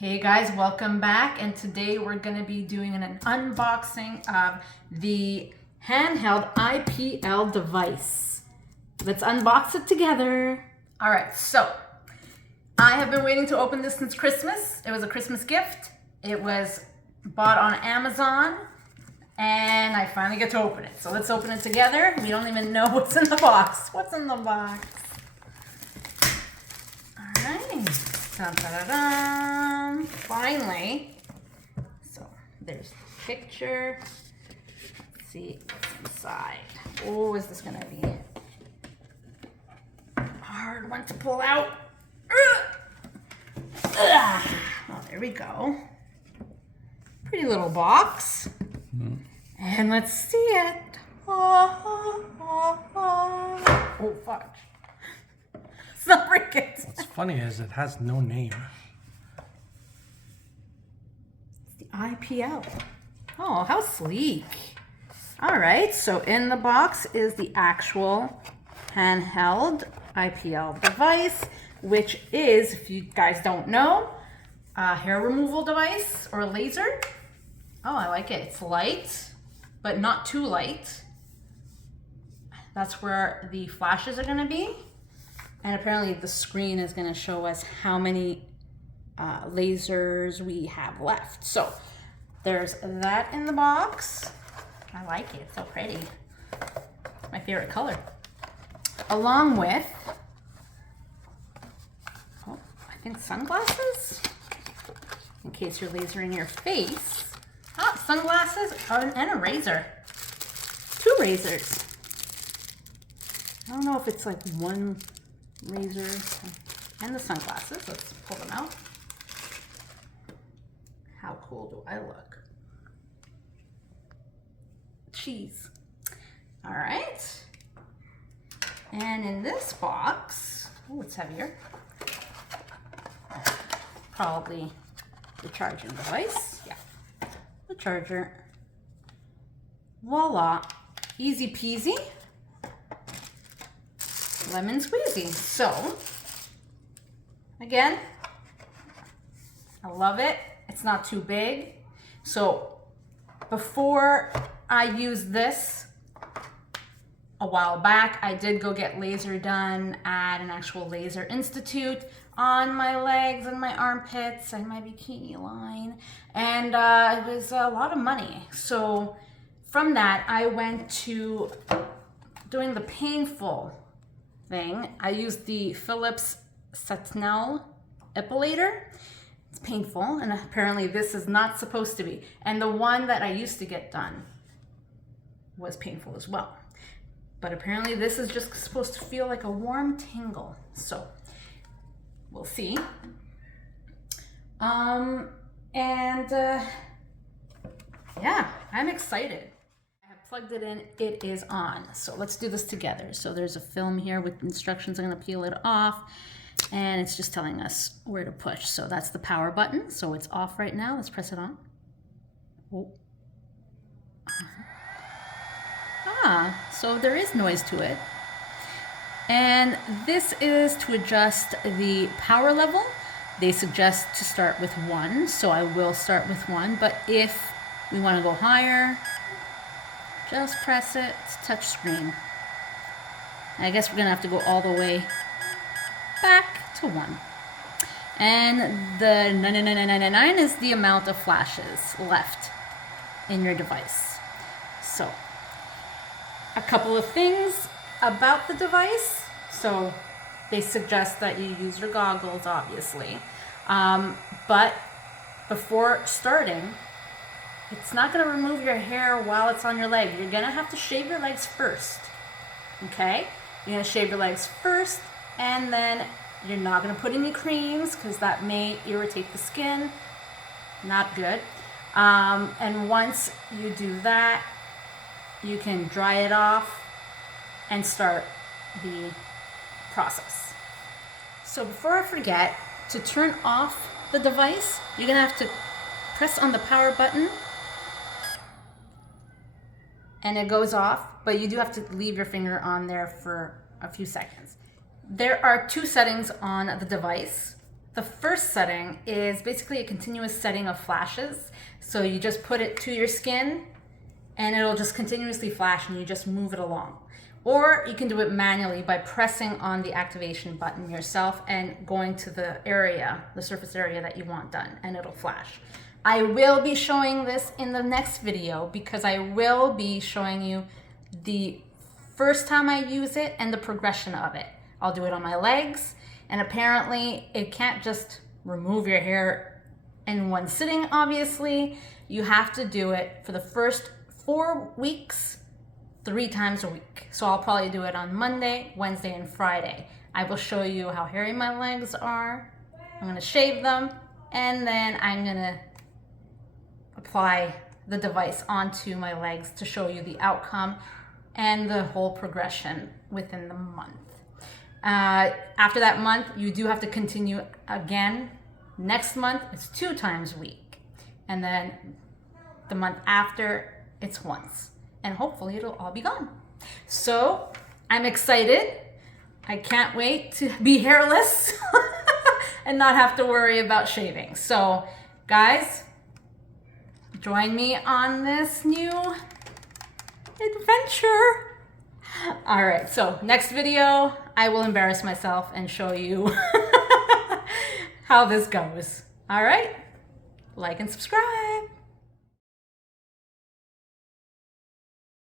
Hey guys, welcome back, and today we're going to be doing an unboxing of the handheld IPL device. Let's unbox it together. All right, so I have been waiting to open this since Christmas. It was a Christmas gift. It was bought on Amazon, and I finally get to open it. So let's open it together. We don't even know what's in the box. What's in the box? All right. Dun, dun, dun, dun. Finally. So there's the picture. Let's see what's inside. Oh, is this gonna be a hard one to pull out? Oh, there we go. Pretty little box. And let's see it. Oh, fuck. It's not breaking. What's funny is it has no name. It's the IPL. Oh, how sleek. All right, so in the box is the actual handheld IPL device, which is, if you guys don't know, a hair removal device or a laser. Oh, I like it. It's light, but not too light. That's where the flashes are going to be. And apparently the screen is going to show us how many lasers we have left. So there's that in the box. I like it. It's so pretty. My favorite color. Along with, I think sunglasses, in case you're lasering your face. Oh, sunglasses and a razor. 2 razors. I don't know if it's like one razor and the sunglasses. Let's pull them out. How cool do I look? Cheese. All right. And in this box, oh, it's heavier. Probably the charging device. Yeah, the charger. Voila. Easy peasy. Lemon squeezy. So, again, I love it. It's not too big. So, before I used this a while back, I did go get laser done at an actual laser institute on my legs and my armpits and my bikini line. And it was a lot of money. So, from that, I went to doing the painful thing. I used the Philips Sentinel epilator. It's painful, and apparently this is not supposed to be. And the one that I used to get done was painful as well. But apparently this is just supposed to feel like a warm tingle. So we'll see. Yeah, I'm excited. Plugged it in, it is on. So let's do this together. So there's a film here with instructions. I'm gonna peel it off, and it's just telling us where to push. So that's the power button. So it's off right now. Let's press it on. Oh. So there is noise to it. And this is to adjust the power level. They suggest to start with 1, so I will start with 1. But if we wanna go higher, just press it. It's touch screen. I guess we're gonna have to go all the way back to 1. And the 99999 is the amount of flashes left in your device. So, a couple of things about the device. So, they suggest that you use your goggles, obviously. But before starting, it's not going to remove your hair while it's on your leg. You're going to have to shave your legs first. Okay? You're going to shave your legs first, and then you're not going to put any creams because that may irritate the skin. Not good. And once you do that, you can dry it off and start the process. So before I forget, to turn off the device, you're going to have to press on the power button, and it goes off, but you do have to leave your finger on there for a few seconds. There are 2 settings on the device. The first setting is basically a continuous setting of flashes. So you just put it to your skin and it'll just continuously flash and you just move it along. Or you can do it manually by pressing on the activation button yourself and going to the area, the surface area that you want done, and it'll flash. I will be showing this in the next video because I will be showing you the first time I use it and the progression of it. I'll do it on my legs, and apparently it can't just remove your hair in one sitting, obviously. You have to do it for the first 4 weeks, 3 times a week. So I'll probably do it on Monday, Wednesday, and Friday. I will show you how hairy my legs are. I'm gonna shave them, and then I'm gonna apply the device onto my legs to show you the outcome and the whole progression within the month. After that month, you do have to continue again. Next month, it's 2 times a week. And then the month after, it's once. And hopefully it'll all be gone. So I'm excited. I can't wait to be hairless and not have to worry about shaving. So guys, join me on this new adventure. All right, so next video, I will embarrass myself and show you how this goes. All right, like and subscribe.